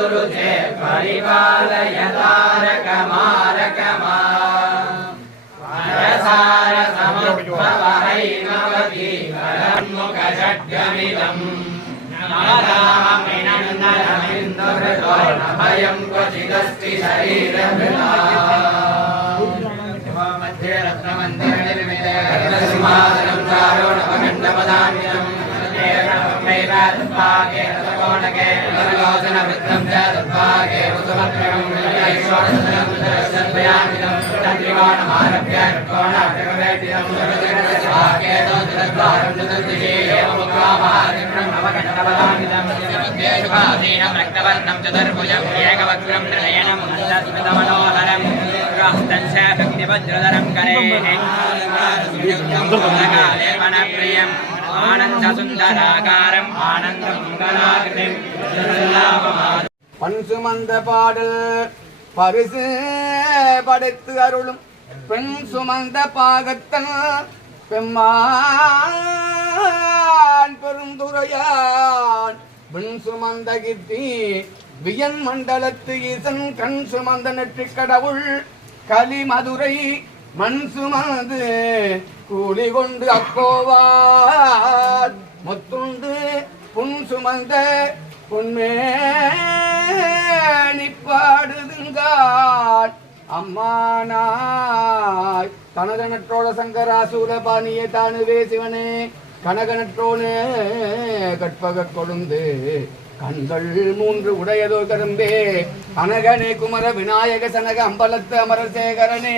दुरुचे परिपालय तारकमारकमा परसार समुद्भवहैमवती करन्मुखषड्गमिदम् नमादामिनन्दनमिन्दुहृदो न भयं क्वचिदस्ति शरीरभृता मध्ये रत्नमन्दिरनिर्मिते रत्नसिंहासनं चारुणवखण्डपदान्वितम् तद्भागे रसकोणके रसलोचनवृत्तं च तद्भागे वसुमत्रकं षोडशतरं तद्त्रिकोणमारभ्य षट्कोणाष्टकवेदिनं भागे तद्द्वारं चतुर्दिशि एवमुक्तामहारिणं नवकण्डपदान्वितं मध्ये शुभासीनं रक्तवर्णं चतुर्भुजं एकवक्त्रं नयनं मनोहरं हस्तं च शक्तिवज्रधरं करेः लेपनप्रियम् आनंद सुंदराकारम् आनंद मंगलाकृतिम् பன்சுமந்த பாடல் பரிசு படைத்து அருளும் பெண் சுமந்த பாகத்தன் பெம்மான் பெருந்துரையான் பெண் சுமந்த கித்தி வியன் மண்டலத்து ஈசன் கண் சுமந்த நெற்றிக் கடவுள் கலிமதுரை மண் சுமந்து கூலி கொண்டு அக்கோவார் முத்துண்டு புன் சுமந்த பொன்மேனி பாடுதுங்கான் அம்மானாய் கனகனற்றோட சங்கராசூர பாணியே தானுவே சிவனே கனகனற்றோனே கற்பக கொழுந்து கண்கள் மூன்று உடையதோ கரும்பே அனகனே குமர விநாயக சனக அம்பலத்து அமரசேகரனே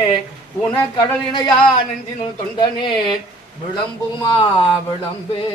உன கடலினையா நெஞ்சினுள் தொண்டனே விளம்புமா விளம்பே